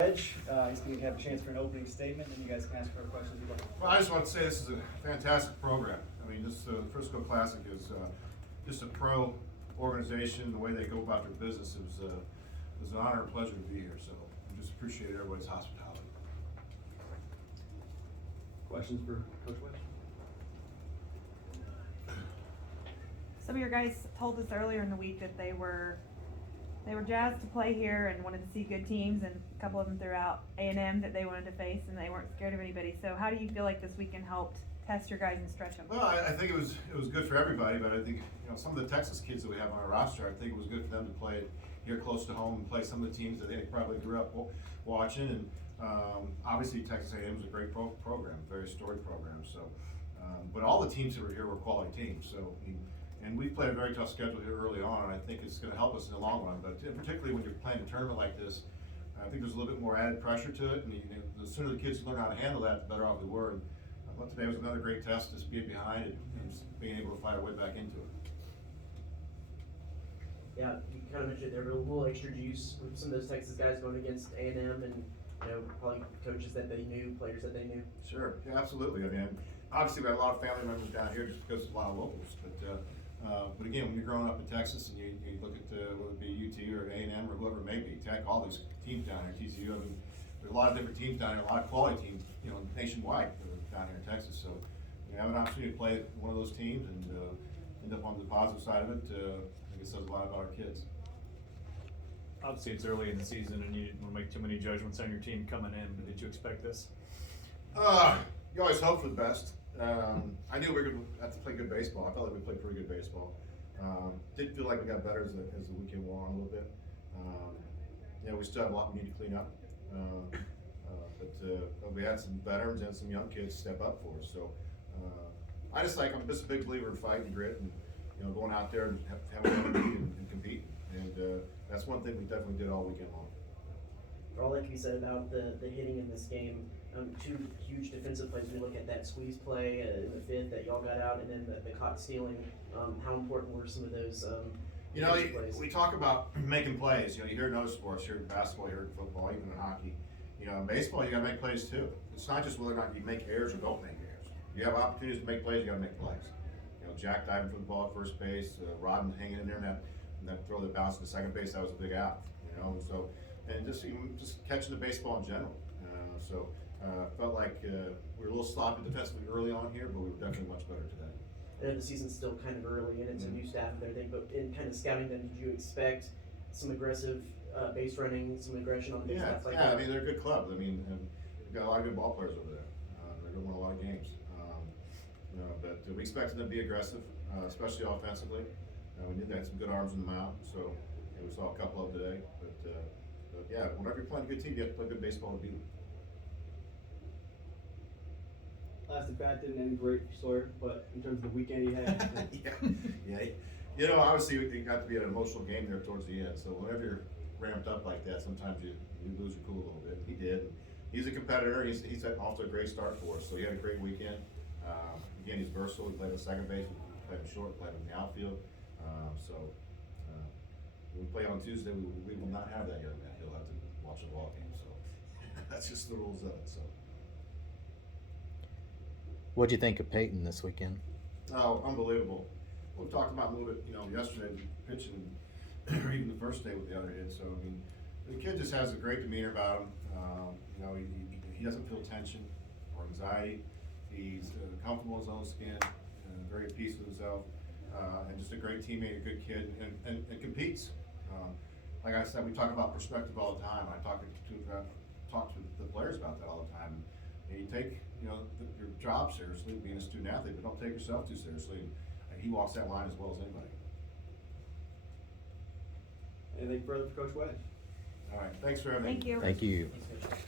Wedge. He's going to have a chance for an opening statement, and you guys can ask for questions. Well, I just want to say this is a fantastic program. I mean, this Frisco Classic is just a pro organization. The way they go about their business is an honor and pleasure to be here. So I just appreciate everybody's hospitality. Questions for Coach Wedge? Some of your guys told us earlier in the week that they were jazzed to play here and wanted to see good teams, and a couple of them threw out A&M that they wanted to face, and they weren't scared of anybody. So how do you feel like this weekend helped test your guys and stretch them? Well, I think it was good for everybody, but I think some of the Texas kids that we have on our roster, I think it was good for them to play here close to home and play some of the teams that they probably grew up watching. And obviously Texas A&M is a great program, very storied program. So, but all the teams that were here were quality teams. So. And we've played a very tough schedule here early on, and I think it's going to help us in the long run. But particularly when you're playing a tournament like this, I think there's a little bit more added pressure to it. And the sooner the kids learn how to handle that, the better off we were. And I thought today was another great test, just being behind it and being able to fight our way back into it. Yeah, you kind of mentioned there, but a little extra juice with some of those Texas guys going against A&M, and probably coaches that they knew, players that they knew. Sure, yeah, absolutely. I mean, obviously we have a lot of family members down here just because there's a lot of locals. But again, when you're growing up in Texas and you look at whether it be UT or A&M or whoever it may be, Tech, all these teams down here, TCU, I mean, there's a lot of different teams down here, a lot of quality teams, nationwide down here in Texas. So you have an opportunity to play one of those teams and end up on the positive side of it. I think it says a lot about our kids. Obviously, it's early in the season, and you didn't want to make too many judgments on your team coming in. But did you expect this? You always hope for the best. I knew we were going to have to play good baseball. I felt like we played pretty good baseball. Did feel like we got better as the weekend wore on a little bit. We still have a lot we need to clean up. But we had some veterans and some young kids step up for us. So I'm just a big believer in fight and grit, and going out there and having fun and competing. And that's one thing we definitely did all weekend long. For all that can be said about the hitting in this game, two huge defensive plays. We look at that squeeze play in the fifth that y'all got out, and then the caught stealing. How important were some of those plays? We talk about making plays. You hear in other sports, you hear in basketball, you hear in football, even in hockey. In baseball, you got to make plays too. It's not just whether or not you make errors or don't make errors. You have opportunities to make plays, you got to make plays. Jack diving for the ball at first base, Rodden hanging in there, and that throw that bounced to second base, that was a big out. So and just catching the baseball in general. Felt like we were a little sloppy defensively early on here, but we were definitely much better today. I know the season's still kind of early, and it's a new staff and everything, but in kind of scouting them, did you expect some aggressive base running, some aggression on the base paths like that? I mean, they're a good club. I mean, we've got a lot of good ball players over there. They're going to win a lot of games. But we expected them to be aggressive, especially offensively. We knew they had some good arms in the mound, so we saw a couple of them today. But yeah, whenever you're playing a good team, you have to play good baseball to beat them. Last at bat didn't end great for Sawyer, but in terms of the weekend he had, yeah. Obviously it got to be an emotional game there towards the end. So whenever you're ramped up like that, sometimes you lose your cool a little bit. He did. He's a competitor. He's off to a great start for us. So he had a great weekend. Again, he's versatile. He played on second base, played him short, played him in the outfield. When we play on Tuesday, we will not have that young man. He'll have to watch a ball game. So that's just the rules of it. So. What'd you think of Peyton this weekend? Oh, unbelievable. We talked about a little bit, yesterday, pitching, or even the first day with the other hit. So, I mean, the kid just has a great demeanor about him. He doesn't feel tension or anxiety. He's comfortable in his own skin, very at peace with himself, and just a great teammate, a good kid, and competes. Like I said, we talk about perspective all the time. I talk to the players about that all the time. And you take your job seriously, being a student athlete, but don't take yourself too seriously. And he walks that line as well as anybody. anything further for Coach Wedge? All right, thanks for everything. Thank you. Thank you. Thanks, Coach.